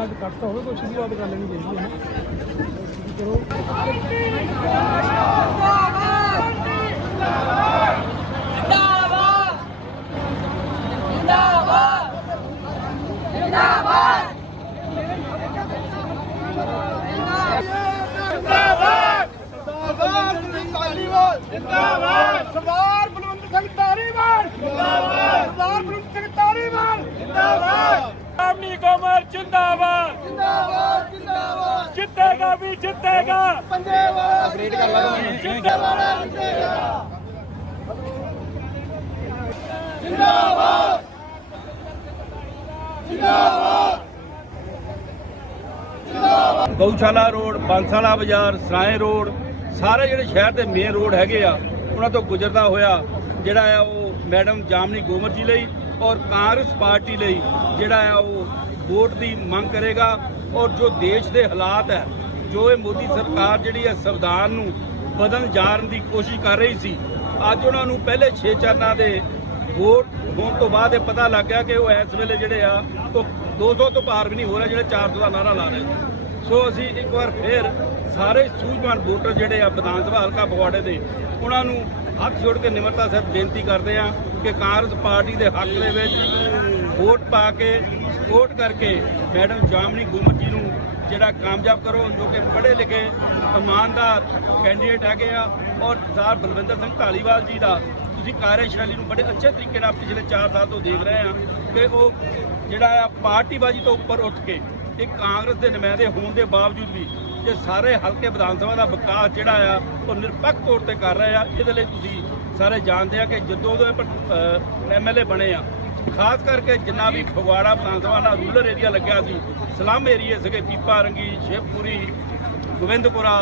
ਛੱਡ ਕੱਟਤਾ ਹੋਵੇ ਕੋਈ ਦੀ ਬਾਤ ਕਰ ਲੈਣੀ ਚਾਹੀਦੀ ਹੈ। ਕਰੋ ਜਿੰਦਾਬਾਦ ਸਰਦਾਰ ਬਲਵੰਤ ਸਿੰਘ ਧਾਰੀਵਾਲ ਜਿੰਦਾਬਾਦ ਸਰਦਾਰ ਬਲਵੰਤ ਸਿੰਘ ਧਾਰੀਵਾਲ ਜਿੰਦਾਬਾਦ ਆਮਨੀ ਕਮਰ ਜਿੰਦਾਬਾਦ। ਜਿੰਦਾਬਾਦ ਜਿੰਦਾਬਾਦ। ਜਿੱਤੇਗਾ ਵੀ ਜਿੱਤੇਗਾ। ਪੰਜੇ ਵਾਲਾ ਅਪਡੇਟ ਕਰ ਲਾ ਜਿੰਦੇ ਵਾਲਾ ਜਿੰਦੇਗਾ ਜਿੰਦਾਬਾਦ। ਜਿੰਦਾਬਾਦ ਗਊਸ਼ਾਲਾ ਰੋਡ ਬਾਂਸਾਲਾ ਬਾਜ਼ਾਰ ਸਰਾਏ ਰੋਡ ਸਾਰੇ ਜਿਹੜੇ ਸ਼ਹਿਰ ਦੇ ਮੇਨ ਰੋਡ ਹੈਗੇ ਆ ਉਹਨਾਂ ਤੋਂ ਗੁਜ਼ਰਦਾ ਹੋਇਆ ਜਿਹੜਾ ਆ ਉਹ ਮੈਡਮ ਜਾਮਨੀ ਗੋਮਰ ਜੀ ਲਈ ਔਰ ਕਾਂਗਰਸ ਪਾਰਟੀ ਲਈ ਜਿਹੜਾ ਆ ਉਹ ਵੋਟ ਦੀ ਮੰਗ ਕਰੇਗਾ ਔਰ ਜੋ ਦੇਸ਼ ਦੇ ਹਾਲਾਤ ਹੈ, ਜੋ ਇਹ ਮੋਦੀ ਸਰਕਾਰ ਜਿਹੜੀ ਹੈ ਸੰਵਿਧਾਨ ਨੂੰ ਬਦਲਣ ਜਾਣ ਦੀ ਕੋਸ਼ਿਸ਼ ਕਰ ਰਹੀ ਸੀ, ਅੱਜ ਉਹਨਾਂ ਨੂੰ ਪਹਿਲੇ 6 ਚਰਨਾਂ ਦੇ ਵੋਟ ਹੋਣ ਤੋਂ ਬਾਅਦ ਇਹ ਪਤਾ ਲੱਗ ਗਿਆ ਕਿ ਉਹ ਇਸ ਵੇਲੇ ਜਿਹੜੇ ਆ, ਉਹ 200 ਤੋਂ ਪਾਰ ਵੀ ਨਹੀਂ ਹੋ ਰਿਹਾ, ਜਿਹੜੇ 400 ਦਾ ਨਾਰਾ ਲਾ ਰਹੇ ਸੋ ਅਸੀਂ ਇੱਕ ਵਾਰ ਫੇਰ ਸਾਰੇ ਸੂਝਵਾਨ ਵੋਟਰ ਜਿਹੜੇ ਆ ਵਿਧਾਨ ਸਭਾ ਹਲਕਾ ਫਗਵਾੜੇ ਦੇ, ਉਹਨਾਂ ਨੂੰ ਹੱਥ ਜੋੜ ਕੇ ਨਿਮਰਤਾ ਸਹਿਤ ਬੇਨਤੀ ਕਰਦੇ ਆ ਕਿ ਕਾਂਗਰਸ ਪਾਰਟੀ ਦੇ ਹੱਕ ਦੇ ਵਿੱਚ ਵੋਟ ਪਾ ਕੇ ਸਪੋਰਟ ਕਰਕੇ ਮੈਡਮ ਜਾਮਨੀ ਗੁਮਰ ਜੀ ਨੂੰ ਜਿਹੜਾ ਕਾਮਯਾਬ ਕਰੋ, ਜੋ ਕਿ ਪੜ੍ਹੇ ਲਿਖੇ, ਇਮਾਨਦਾਰ ਕੈਂਡੀਡੇਟ ਹੈਗੇ ਆ। ਔਰ ਸਰਦਾਰ ਬਲਵਿੰਦਰ ਸਿੰਘ ਢਾਲੀਵਾਲ ਜੀ ਦਾ ਤੁਸੀਂ ਕਾਰਜਸ਼ੈਲੀ ਨੂੰ ਬੜੇ ਅੱਛੇ ਤਰੀਕੇ ਨਾਲ ਪਿਛਲੇ 4 ਸਾਲ ਤੋਂ ਦੇਖ ਰਹੇ ਆ ਕਿ ਉਹ ਜਿਹੜਾ ਆ ਪਾਰਟੀਬਾਜ਼ੀ ਤੋਂ ਉੱਪਰ ਉੱਠ ਕੇ ਇੱਕ ਕਾਂਗਰਸ ਦੇ ਨੁਮਾਇੰਦੇ ਹੋਣ ਦੇ ਬਾਵਜੂਦ ਵੀ ਜੇ ਸਾਰੇ ਹਲਕੇ ਵਿਧਾਨ ਸਭਾ ਦਾ ਵਿਕਾਸ ਜਿਹੜਾ ਆ ਉਹ ਨਿਰਪੱਖ ਤੌਰ ਤੇ ਕਰ ਰਹੇ ਆ, ਇਹਦੇ ਲਈ ਤੁਸੀਂ ਸਾਰੇ ਜਾਣਦੇ ਆ ਕਿ ਜਦੋਂ ਤੋਂ ਇਹ ਐਮਐਲਏ ਬਣੇ ਆ ਖਾਸ ਕਰਕੇ ਜਿੰਨਾ ਵੀ ਫਗਵਾੜਾ ਵਿਧਾਨ ਸਭਾ ਦਾ ਰੂਰਲ ਏਰੀਆ ਲੱਗਿਆ ਸੀ, ਸਲਮ ਏਰੀਏ ਸੀਗੇ, ਪੀਪਾ ਰੰਗੀ, ਸ਼ੇਖਪੁਰੀ, ਗੋਬਿੰਦਪੁਰਾ,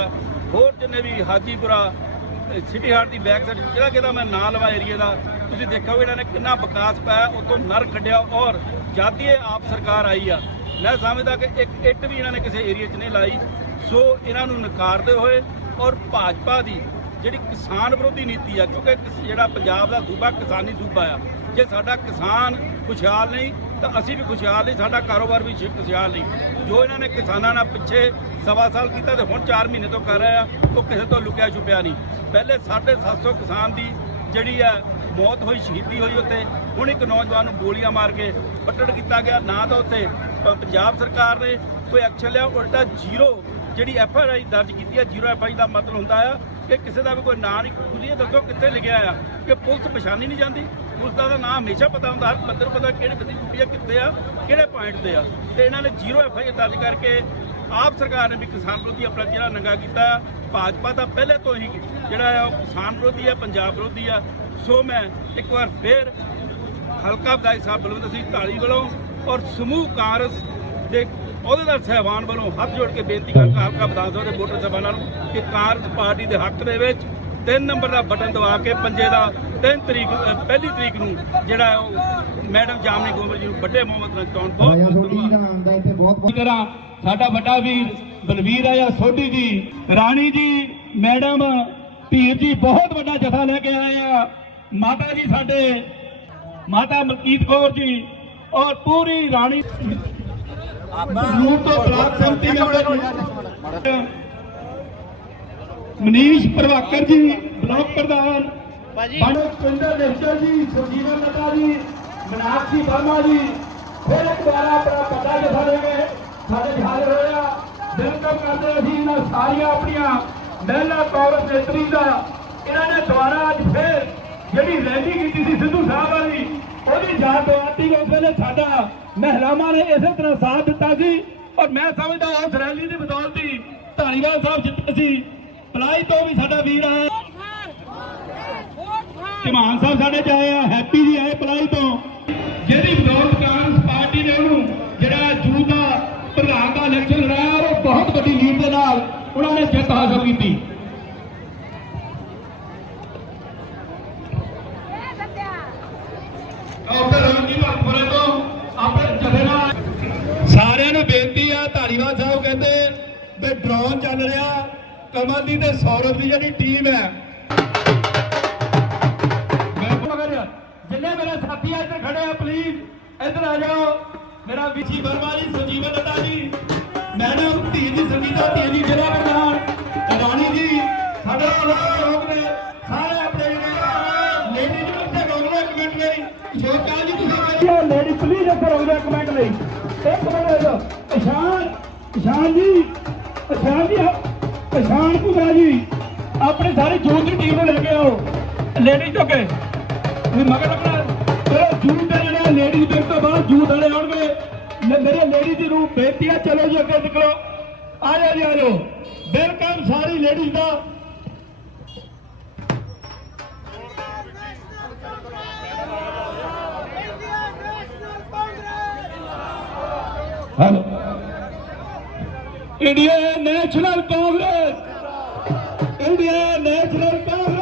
ਹੋਰ ਜਿੰਨੇ ਵੀ ਹਾਜੀਪੁਰਾ ਸਿਟੀ ਹਾਰਟ ਦੀ ਬੈਕ ਸਾਈਡ ਜਿਹੜਾ ਕਿਦਾ ਮੈਂ ਨਾਂ ਲਵਾ ਏਰੀਏ ਦਾ, ਤੁਸੀਂ ਦੇਖਿਆ ਵੀ ਇਹਨਾਂ ਨੇ ਕਿੰਨਾ ਵਿਕਾਸ ਪਾਇਆ, ਉਤੋਂ ਨਰ ਕੱਢਿਆ ਔਰ ਜਦ ਆਪ ਸਰਕਾਰ ਆਈ ਆ, ਮੈਂ ਸਮਝਦਾ ਕਿ ਇੱਕ ਇੱਟ ਵੀ ਇਹਨਾਂ ਨੇ ਕਿਸੇ ਏਰੀਏ 'ਚ ਨਹੀਂ ਲਾਈ, ਸੋ ਇਹਨਾਂ ਨੂੰ ਨਕਾਰਦੇ ਹੋਏ ਔਰ ਭਾਜਪਾ ਦੀ ਜਿਹੜੀ ਕਿਸਾਨ ਵਿਰੋਧੀ ਨੀਤੀ ਆ, ਕਿਉਂਕਿ ਕਿਸ- ਜਿਹੜਾ ਪੰਜਾਬ ਦਾ ਸੂਬਾ, ਕਿਸਾਨੀ ਸੂਬਾ ਆ, ਜੇ ਸਾਡਾ ਕਿਸਾਨ ਖੁਸ਼ਹਾਲ ਨਹੀਂ, ਤਾਂ ਅਸੀਂ ਵੀ ਖੁਸ਼ਹਾਲ ਨਹੀਂ, ਸਾਡਾ ਕਾਰੋਬਾਰ ਵੀ ਸ਼ਿ- ਖੁਸ਼ਹਾਲ ਨਹੀਂ। ਜੋ ਇਹਨਾਂ ਨੇ ਕਿਸਾਨਾਂ ਨਾਲ ਪਿੱਛੇ ਸਵਾ ਸਾਲ ਕੀਤਾ ਤੇ ਹੁਣ 4 ਮਹੀਨੇ ਤੋਂ ਕਰ ਰਿਹਾ ਉਹ ਕਿਸੇ ਤੋਂ ਲੁਕਿਆ ਛੁਪਿਆ ਨਹੀਂ। ਪਹਿਲੇ 750 ਕਿਸਾਨ ਦੀ ਜਿਹੜੀ ਆ, ਮੌਤ ਹੋਈ, ਸ਼ਹੀਦੀ ਹੋਈ ਉੱਤੇ ਹੁਣ ਇੱਕ ਨੌਜਵਾਨ ਨੂੰ ਗੋਲੀਆਂ ਮਾਰ ਕੇ ਪੱਟੜ ਕੀਤਾ ਗਿਆ, ਨਾ ਤਾਂ ਉੱਤੇ ਪੰਜਾਬ ਸਰਕਾਰ ਨੇ ਕੋਈ ਐਕਸ਼ਨ ਲਿਆ, ਉਲਟਾ ਜ਼ੀਰੋ ਜਿਹੜੀ ਐਫ ਆਰ ਆਈ ਦਰਜ ਕੀਤੀ ਹੈ ਜ਼ੀਰੋ ਐਫ ਆਈ ਦਾ ਮਤਲਬ ਹੁੰਦਾ ਆ ਕਿ ਕਿਸੇ ਦਾ ਵੀ ਕੋਈ ਨਾਂ ਨਹੀਂ, ਤੁਸੀਂ ਇਹ ਦੱਸੋ ਕਿੱਥੇ ਲਿਖਿਆ ਆ ਕਿ ਪੁਲਿਸ ਪਛਾਣੀ ਨਹੀਂ ਜਾਂਦੀ? ਪੁਲਿਸ ਦਾ ਨਾਂ ਹਮੇਸ਼ਾ ਪਤਾ ਹੁੰਦਾ, ਹਰ ਬੰਦੇ ਨੂੰ ਪਤਾ ਕਿਹੜੇ ਬੰਦੀ ਟੁੱਟੀ ਆ, ਕਿੱਥੇ ਆ, ਕਿਹੜੇ ਪੁਆਇੰਟ ਤੇ ਆ। ਤੇ ਇਹਨਾਂ ਨੇ ਜ਼ੀਰੋ ਐਫ ਆਈ ਦਰਜ ਕਰਕੇ ਆਪ ਸਰਕਾਰ ਨੇ ਵੀ ਕਿਸਾਨ ਵਿਰੋਧੀ ਆਪਣਾ ਜਿਹੜਾ ਨੰਗਾ ਕੀਤਾ। ਆ। ਭਾਜਪਾ ਦਾ ਪਹਿਲੇ ਤੋਂ ਹੀ ਜਿਹੜਾ ਆ ਉਹ ਕਿਸਾਨ ਵਿਰੋਧੀ ਆ, ਪੰਜਾਬ ਵਿਰੋਧੀ ਆ। ਸੋ ਮੈਂ ਇੱਕ ਵਾਰ ਫੇਰ ਹਲਕਾ ਵਿਧਾਇਕ ਸਾਹਿਬ ਬਲਵੰਤ ਸਿੰਘ ਢਾਲੀ ਵੱਲੋਂ ਔਰ ਸਮੂਹ ਕਾਂਗਰਸ ਦੇ ਅਹੁਦੇਦਾਰ ਸਹਿਬਾਨ ਵੱਲੋਂ ਹੱਥ ਜੋੜ ਕੇ ਬੇਨਤੀ ਕਰਦਾ ਹਲਕਾ ਵਿਧਾਨ ਸਭਾ ਦੇ ਵੋਟਰ ਸਭਾਨਾਂ ਨੂੰ ਕਿ ਕਾਂਗਰਸ ਪਾਰਟੀ ਦੇ ਹੱਕ ਦੇ ਵਿੱਚ 3 ਨੰਬਰ ਦਾ ਬਟਨ ਦਬਾ ਕੇ ਪੰਜੇ ਦਾ 3 ਤਰੀਕ ਪਹਿਲੀ ਤਰੀਕ ਨੂੰ ਜਿਹੜਾ ਉਹ ਮੈਡਮ ਜਾਮਨੀ ਗੋਮਰ ਜੀ ਨੂੰ ਵੱਡੇ ਮੁਹੰਮਦ ਨਾਲ ਚੋਣ ਬਹੁਤ ਬਹੁਤ ਕਰਾਂ ਸਾਡਾ ਵੱਡਾ ਵੀਰ ਬਲਵੀਰ ਆਇਆ ਸੋਢੀ ਜੀ ਰਾਣੀ ਜੀ ਮੈਡਮ ਧੀਰ ਜੀ ਬਹੁਤ ਵੱਡਾ ਜਥਾ ਲੈ ਕੇ ਆਏ ਆ। ਮਾਤਾ ਜੀ ਸਾਡੇ ਮਾਤਾ ਮਲਕੀਤ ਕੌਰ ਜੀ ਔਰ ਪੂਰੀ ਰਾਣੀ ਰੂਪ ਤੋਂ ਬਲਾਕ ਸੰਮਤੀ ਮੈਂਬਰ ਮਨੀਸ਼ ਪ੍ਰਭਾਕਰ ਜੀ ਬਲਾਕ ਪ੍ਰਧਾਨ। ਭਾਜੀ। ਪਿੰਦਰ ਨਿਸ਼ਚਲ ਜੀ ਸੁਜੀਵਨ ਲਤਾ ਜੀ ਮਨਾਕਸ਼ੀ ਵਰਮਾ ਜੀ। ਫਿਰ ਇੱਕ ਵਾਰ ਆਪਣਾ ਪਤਾ ਜਥਾ ਦੇ ਕੇ ਸਾਡੇ ਹਾਜ਼ਰ ਹੋਇਆ। ਵੈਲਕਮ ਕਰਦੇ ਅਸੀਂ ਇਹਨਾਂ ਸਾਰੀਆਂ ਆਪਣੀਆਂ ਮਹਿਲਾ ਕਾਂਗਰਸ ਨੇਤਰੀ ਦਾ। ਇਹਨਾਂ ਨੇ ਦੁਬਾਰਾ ਅੱਜ ਫਿਰ ਜਿਹੜੀ ਰੈਲੀ ਕੀਤੀ ਸੀ ਸਿੱਧੂ ਸਾਹਿਬ ਵਾਲੀ ਉਹਦੀ ਯਾਦ ਦਿਵਾਤੀ ਉਸ ਵੇਲੇ ਸਾਡਾ ਮਹਿਲਾਵਾਂ ਨੇ ਇਸੇ ਤਰ੍ਹਾਂ ਸਾਥ ਦਿੱਤਾ ਸੀ। ਔਰ ਮੈਂ ਸਮਝਦਾ ਉਸ ਰੈਲੀ ਦੀ ਬਦੌਲਤ ਹੀ ਧਾਲੀਵਾਲ ਸਾਹਿਬ ਜਿੱਤੇ ਸੀ। ਪਲਾਈ ਤੋਂ ਵੀ ਸਾਡਾ ਵੀਰ ਆਇਆ। ਧਮਾਨ ਸਾਹਿਬ ਸਾਡੇ ਚ ਆਏ ਆ ਹੈਪੀ ਜੀ ਆਏ ਪਲਾਈ ਤੋਂ। ਜਿਹਦੀ ਬਦੌਲਤ ਕਾਂਗਰਸ ਪਾਰਟੀ ਨੇ ਉਹਨੂੰ ਜਿਹੜਾ ਜੂ ਦਾ ਪ੍ਰਧਾਨ ਦਾ ਇਲੈਕਸ਼ਨ ਲੜਾਇਆ, ਉਹ ਬਹੁਤ ਵੱਡੀ ਲੀਡ ਦੇ ਨਾਲ ਉਹਨਾਂ ਨੇ ਜਿੱਤ ਹਾਸਲ ਕੀਤੀ ਡਾਕਟਰ ਰਣਜੀਤ ਭਗਪੁਰੇ ਤੋਂ ਆਪਣੇ ਜਥੇ ਨਾਲ ਸਾਰਿਆਂ ਨੂੰ ਬੇਨਤੀ ਆ ਧਾਰੀਵਾਲ ਸਾਹਿਬ ਕਹਿੰਦੇ ਵੀ ਚੱਲ ਰਿਹਾ ਕਮਲ ਦੀ ਤੇ ਸੌਰਵ ਦੀ ਜਿਹੜੀ ਟੀਮ ਹੈ। ਜਿੰਨੇ ਮੇਰੇ ਸਾਥੀ ਇੱਧਰ ਖੜੇ ਆ ਪਲੀਜ਼ ਇੱਧਰ ਆ ਜਾਓ। ਮੇਰੇ ਵਿਜੀ ਵਰਮਾ ਜੀ, ਸੁਜੀਵਨ ਲੱਤਾ ਜੀ, ਮੈਡਮ, ਧੀ ਦੀ ਸੰਗੀਤਾ, ਧੀ ਜੀ ਜ਼ਿਲ੍ਹਾ ਪ੍ਰਧਾਨ ਰਾਣੀ ਜੀ, ਸਾਡੇ ਲੋਕ ਨੇ, ਸਾਰੇ ਆਪਣੇ ਜਿਹੜੇ ਲੇਡੀ ਜੀ ਉੱਤੇ ਰੋਕਣਾ ਲਈ। ਸ਼ੋਕਾ ਜੀ ਤੁਸੀਂ ਲੇਡੀ ਪਲੀਜ਼ ਇੱਥੇ ਰੁਕ ਜਾ ਲਈ। ਇੱਕ ਮਿੰਟ ਇਸ਼ਾਨ ਇਸ਼ਾਨ ਜੀ ਇਸ਼ਾਨ ਜੀ ਇਸ਼ਾਨ ਪੁਰਾ ਜੀ। ਆਪਣੇ ਸਾਰੇ ਜੂਨ ਦੀ ਟੀਮ ਨੂੰ ਲੈ ਕੇ ਆਓ। ਲੇਡੀ ਚੁੱਕੇ ਵੀ ਮਗਰ ਆਪਣਾ ਚਲੋ ਜੂਨ ਦੇ ਜਿਹੜੇ ਲੇਡੀ ਦੇ ਤੋਂ ਬਾਅਦ ਜੂਨ ਵਾਲੇ ਆਉਣਗੇ। ਮੇਰੇ ਲੇਡੀ ਦੀ ਨੂੰ ਬੇਨਤੀ ਹੈ ਚਲੋ ਜੀ ਅੱਗੇ ਨਿਕਲੋ। ਆ ਜਾਓ ਜੀ ਆ ਜਾਓ ਵੈਲਕਮ ਸਾਰੀ ਲੇਡੀਜ਼ ਦਾ। Hello. Indian National Congress Indian National Congress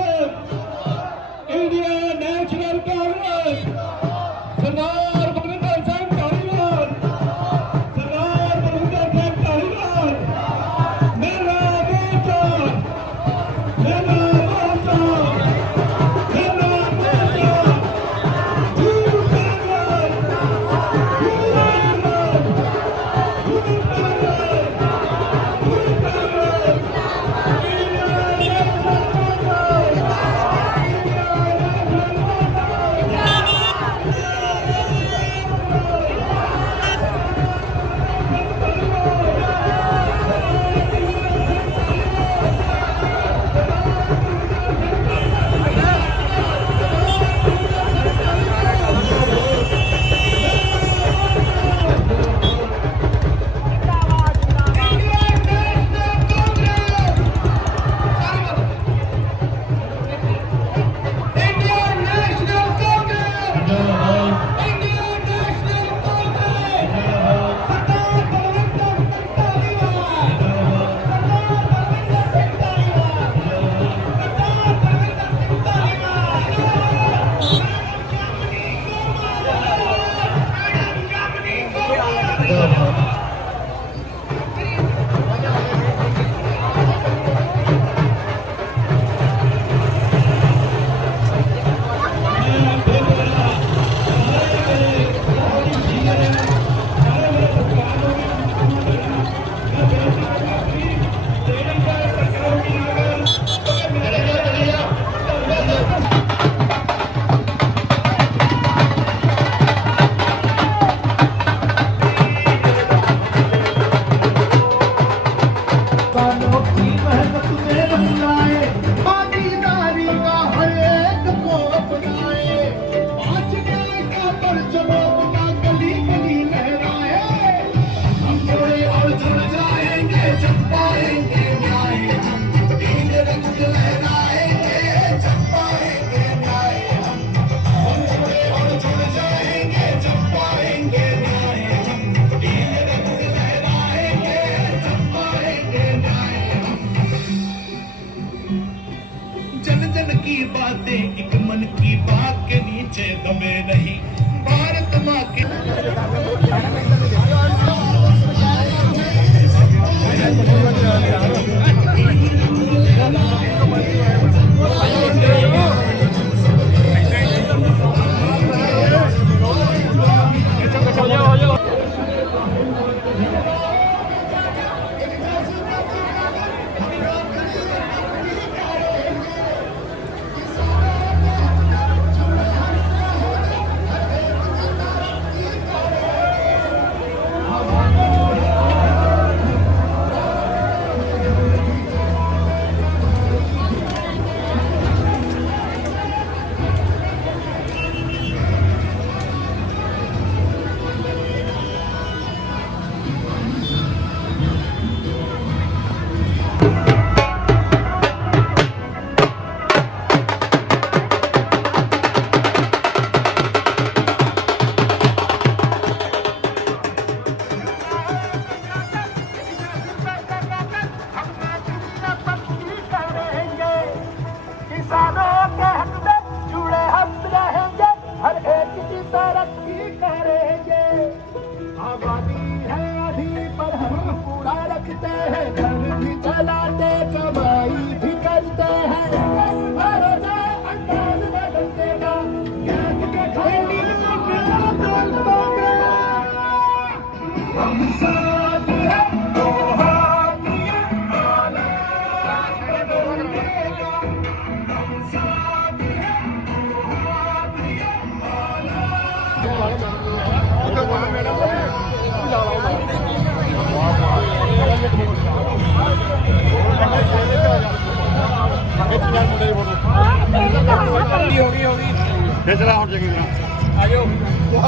ਫੇਰ ਹੁਣ ਚੰਗੀ ਤਰ੍ਹਾਂ। ਆਜੋ।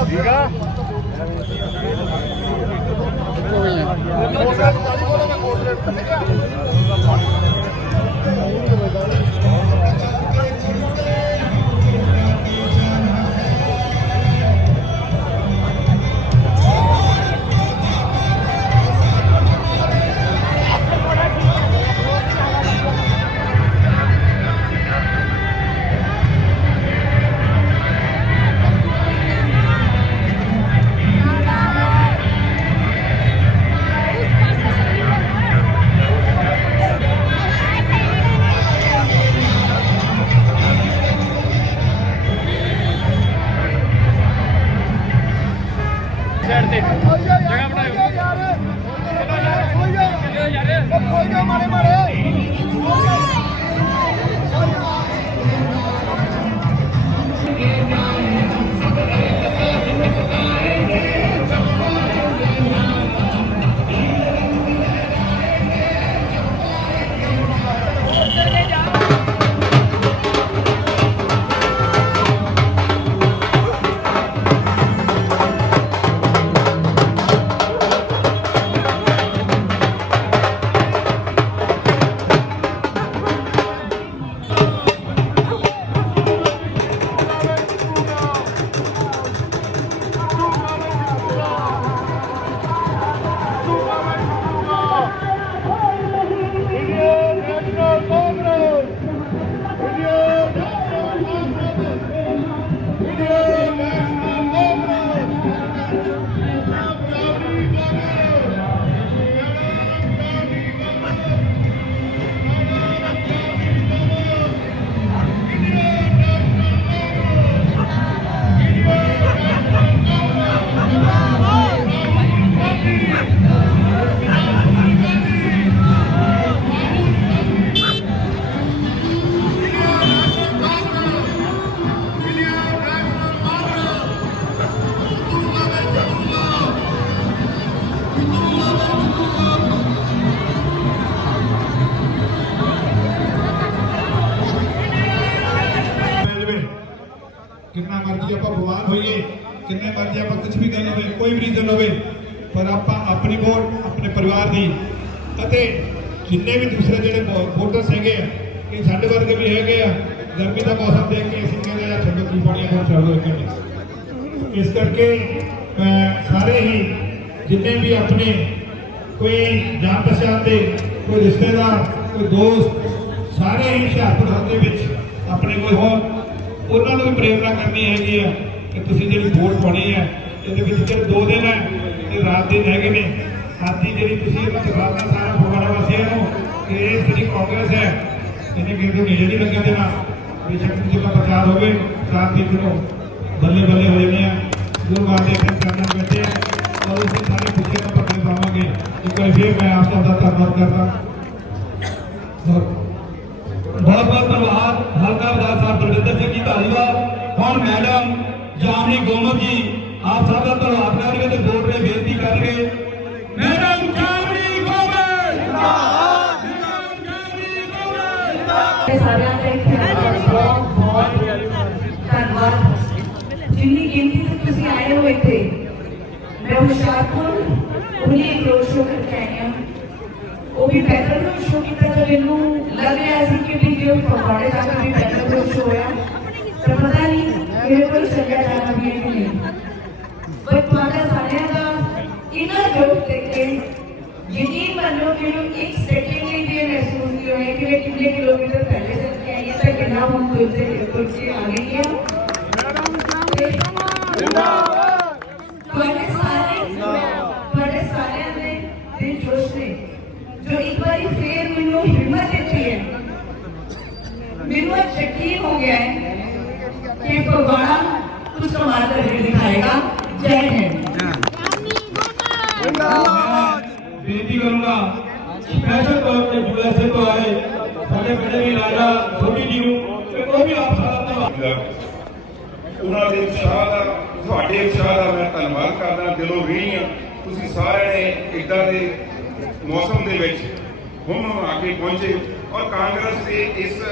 ਠੀਕ ਆ? ਸਾਈਡ ਤੇ। ਜਗ੍ਹਾ ਬਣਾਓ ਮਿਲ ਜਾਵੇ ਕਿੰਨਾ ਮਰਜ਼ੀ ਆਪਾਂ ਬਿਮਾਰ ਹੋਈਏ ਕਿੰਨੇ ਮਰਜ਼ੀ ਆਪਾਂ ਕੁਝ ਵੀ ਗੱਲ ਹੋਵੇ ਕੋਈ ਵੀ ਰੀਜ਼ਨ ਹੋਵੇ ਪਰ ਆਪਾਂ ਆਪਣੀ ਵੋਟ ਆਪਣੇ ਪਰਿਵਾਰ ਦੀ ਅਤੇ ਜਿੰਨੇ ਵੀ ਦੂਸਰੇ ਜਿਹੜੇ ਵੋਟਰਸ ਹੈਗੇ ਆ ਇਹ ਸਾਡੇ ਵਰਗੇ ਵੀ ਹੈਗੇ ਆ ਗਰਮੀ ਦਾ ਮੌਸਮ ਦੇਖ ਕੇ ਅਸੀਂ ਕਹਿੰਦੇ ਆ ਛੱਡੋ ਕੀ ਪਾਣੀਆਂ ਕੋਲ ਛੱਡ ਦੋ ਇੱਕ ਘੰਟੇ ਇਸ ਕਰਕੇ ਮੈਂ ਸਾਰੇ ਹੀ ਜਿੰਨੇ ਵੀ ਆਪਣੇ ਕੋਈ ਜਾਣ ਪਛਾਣ ਦੇ ਕੋਈ ਰਿਸ਼ਤੇਦਾਰ, ਕੋਈ ਦੋਸਤ, ਸਾਰੇ ਹੀ ਹੁਸ਼ਿਆਰਪੁਰ ਦੇ ਵਿੱਚ ਆਪਣੇ ਕੋਲ ਹੋਣ। ਉਹਨਾਂ ਨੂੰ ਵੀ ਪ੍ਰੇਰਨਾ ਕਰਨੀ ਹੈਗੀ ਆ ਕਿ ਤੁਸੀਂ ਜਿਹੜੀ ਵੋਟ ਪਾਉਣੀ ਹੈ, ਇਹਦੇ ਵਿੱਚ ਸਿਰਫ ਦੋ ਦਿਨ ਹੈ, ਤੇ ਰਾਤ ਦਿਨ ਹੈਗੇ ਨੇ। ਅੱਜ ਜਿਹੜੀ ਤੁਸੀਂ ਇਹਨਾਂ ਦਿਖਾਉਂਦਾ ਸਾਰਾ ਫਗਵਾੜਾ ਵਾਸੀਆਂ ਨੂੰ ਕਿ ਇਹ ਜਿਹੜੀ ਕਾਂਗਰਸ ਹੈ, ਇਹਨੇ ਕਿਸੇ ਨੂੰ ਨੇੜੇ ਨਹੀਂ ਲੱਗਣ ਦੇਣਾ। ਬੇਸ਼ੱਕ ਕਿਸੇ ਪ੍ਰਚਾਰ ਹੋਵੇ, ਰਾਤ ਦੀ ਨੂੰ ਬੱਲੇ ਬੱਲੇ ਹੋ ਜਾਂਦੇ ਆ, ਗੁਰੂ ਮਾਤੇ ਦੇ ਚਰਨਾਂ ਵਿੱਚ ਬੈਠੇ ਆ ਔਰ ਉਸੇ ਸਾਰੇ ਪੁੱਛੇ ਨੂੰ ਪੱਕੇ ਪਾਵਾਂਗੇ ਇੱਕ ਵਾਰ ਫਿਰ ਮੈਂ ਆਪ ਦਾ ਧੰਨਵਾਦ ਕਰਦਾ ਬਹੁਤ ਬਹੁਤ ਧੰਨਵਾਦ ਹਲਕਾ ਵਿਧਾਇਕ ਸਾਹਿਬ ਬਲਵਿੰਦਰ ਸਿੰਘ ਜੀ ਧਾਲੀਵਾਲ ਹੁਣ ਮੈਡਮ ਜਾਮਨੀ ਗੋਮਤ ਜੀ ਆਪ ਸਭ ਦਾ ਧੰਨਵਾਦ ਕਰਨਗੇ ਤੇ ਵੋਟ ਲਈ ਬੇਨਤੀ ਕਰਨਗੇ ਮੈਡਮ ਜਾਮਨੀ ਗੋਮਤ ਜਿੰਦਾਬਾਦ ਮੈਡਮ ਜਾਮਨੀ ਗੋਮਤ ਇਹ ਸਾਰਿਆਂ ਦਾ ਇੱਥੇ ਆਉਣ ਰੋਡ ਸ਼ੋਅ ਕਰਕੇ ਆਈ ਹਾਂ। ਉਹ ਵੀ ਪੈਦਲ ਰੋਡ ਸ਼ੋਅ ਕੀਤਾ, ਤਾਂ ਮੈਨੂੰ ਲੱਗ ਰਿਹਾ ਸੀ ਕਿ ਵੀ ਜੇ ਫਗਵਾੜੇ ਜਾ ਵੀ ਪੈਦਲ ਰੋਡ ਸ਼ੋਅ ਹੋਇਆ। ਤਾਂ ਪਤਾ ਨਹੀਂ ਮੇਰੇ ਕੋਲ ਚੱਲਿਆ ਜਾਣਾ ਵੀ ਹੈ ਕਿ ਨਹੀਂ। ਪਰ ਤੁਹਾਡਾ ਸਾਰਿਆਂ ਦਾ ਇਹਨਾਂ ਜੋਗ ਦੇਖ ਕੇ ਯਕੀਨ ਮੰਨੋ ਕਿ ਮੈਨੂੰ ਇੱਕ ਸੈਕਿੰਡ ਲਈ ਵੀ ਮਹਿਸੂਸ ਨਹੀਂ ਹੋਇਆ ਕਿ ਮੈਂ ਕਿੰਨੇ ਕਿਲੋਮੀਟਰ ਪਹਿਲੇ ਚੱਲ ਕੇ ਆਈ ਹਾਂ ਤੇ ਕਿੰਨਾ ਹੁਣ ਤੁਰ ਕੇ ਤੁਰ ਆ ਗਈ ਹਾਂ ਤੁਹਾਡੇ ਸਾਰੇ ਤੁਹਾਡੇ ਸਾਰਿਆਂ ਦੇ ਦਿਲ ਜੋਸ਼ ਨੇ ਜੋ ਇੱਕ ਵਾਰੀ ਫੇਰ ਮੈਨੂੰ ਹਿੰਮਤ ਦਿੱਤੀ ਹੈ। ਮੈਨੂੰ ਅੱਜ ਯਕੀਨ ਹੋ ਗਿਆ ਹੈ ਕਿ ਫਗਵਾੜਾ ਕੁਝ ਕਮਾਲ ਕਰਕੇ ਦਿਖਾਏਗਾ। ਜੈ ਹਿੰਦ। ਬੇਨਤੀ ਕਰੂੰਗਾ ਸਪੈਸ਼ਲ ਤੌਰ ਤੇ ਯੂਐਸਏ ਤੋਂ ਆਏ ਸਾਡੇ ਬੜੇ ਵੀ ਰਾਜਾ ਛੋਟੀ ਜੀ ਨੂੰ ਤੇ ਉਹ ਵੀ ਆਪ ਸਾਡਾ ਧੰਨਵਾਦ। ਉਹਨਾਂ ਦੇ ਉਤਸ਼ਾਹ ਦਾ ਤੁਹਾਡੇ ਉਤਸ਼ਾਹ ਦਾ ਮੈਂ ਧੰਨਵਾਦ ਕਰਦਾ। ਦਿਲੋਂ ਵੀ ਹਾਂ। ਤੁਸੀਂ ਸਾਰਿਆਂ ਨੇ ਇਦਾਂ ਦੇ ਮੌਸਮ ਦੇ ਵਿੱਚ ਹੁਣ ਆ ਕੇ ਪਹੁੰਚੇ ਔਰ ਕਾਂਗਰਸ ਦੇ ਇਸ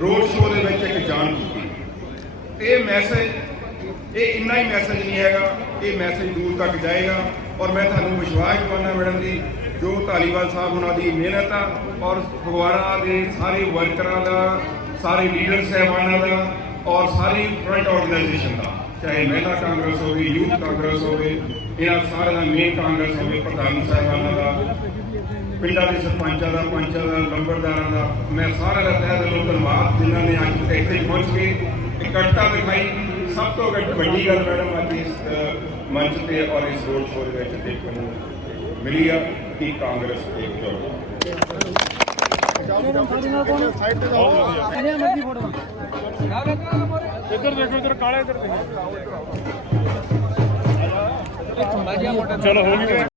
ਰੋਡ ਸ਼ੋਅ ਦੇ ਵਿੱਚ ਇੱਕ ਜਾਨ ਕੀਤੀ। ਇਹ ਮੈਸੇਜ ਇਹ ਇੰਨਾ ਹੀ ਮੈਸੇਜ ਨਹੀਂ ਹੈਗਾ, ਇਹ ਮੈਸੇਜ ਦੂਰ ਤੱਕ ਜਾਏਗਾ ਔਰ ਮੈਂ ਤੁਹਾਨੂੰ ਵਿਸ਼ਵਾਸ ਦਿਵਾਉਣਾ ਮੈਡਮ ਜੀ, ਜੋ ਧਾਲੀਵਾਲ ਸਾਹਿਬ ਉਹਨਾਂ ਦੀ ਮਿਹਨਤ ਆ ਔਰ ਫਗਵਾੜਾ ਦੇ ਸਾਰੇ ਵਰਕਰਾਂ ਦਾ, ਸਾਰੇ ਲੀਡਰ ਸਹਿਬਾਨਾਂ ਦਾ ਔਰ ਸਾਰੀ ਫਰੰਟ ਆਰਗੇਨਾਈਜੇਸ਼ਨ ਦਾ, ਚਾਹੇ ਮਹਿਲਾ ਕਾਂਗਰਸ ਹੋਵੇ, ਯੂਥ ਕਾਂਗਰਸ ਹੋਵੇ ਇਹਨਾਂ ਸਾਰਿਆਂ ਦਾ ਮੇਨ ਕਾਂਗਰਸ ਹੋਵੇ, ਪ੍ਰਧਾਨ ਸਾਹਿਬਾਨਾਂ ਦਾ। ਪਿੰਡਾਂ ਦੇ ਸਰਪੰਚਾਂ ਦਾ ਪੰਚਾਂ ਦਾ ਲੰਬੜਦਾਰਾਂ ਦਾ ਮੈਂ ਸਾਰਿਆਂ ਦਾ ਤਹਿ ਦਿਲੋਂ ਧੰਨਵਾਦ ਜਿਨ੍ਹਾਂ ਨੇ ਅੱਜ ਇੱਥੇ ਪਹੁੰਚ ਕੇ ਇਕੱਠਤਾ ਦਿਖਾਈ ਸਭ ਤੋਂ ਵੱਡ- ਵੱਡੀ ਗੱਲ ਮੈਡਮ ਅੱਜ ਇਸ ਅ, ਮੰਚ ਤੇ ਔਰ ਇਸ ਰੋਡ ਸ਼ੋਅ ਦੇ ਵਿੱਚ ਦੇਖਣ ਨੂੰ ਮਿਲੀ ਆ ਕਿ ਕਾਂਗਰਸ ਇੱਕ ਚਲੋ ਹੋ ਗਈ।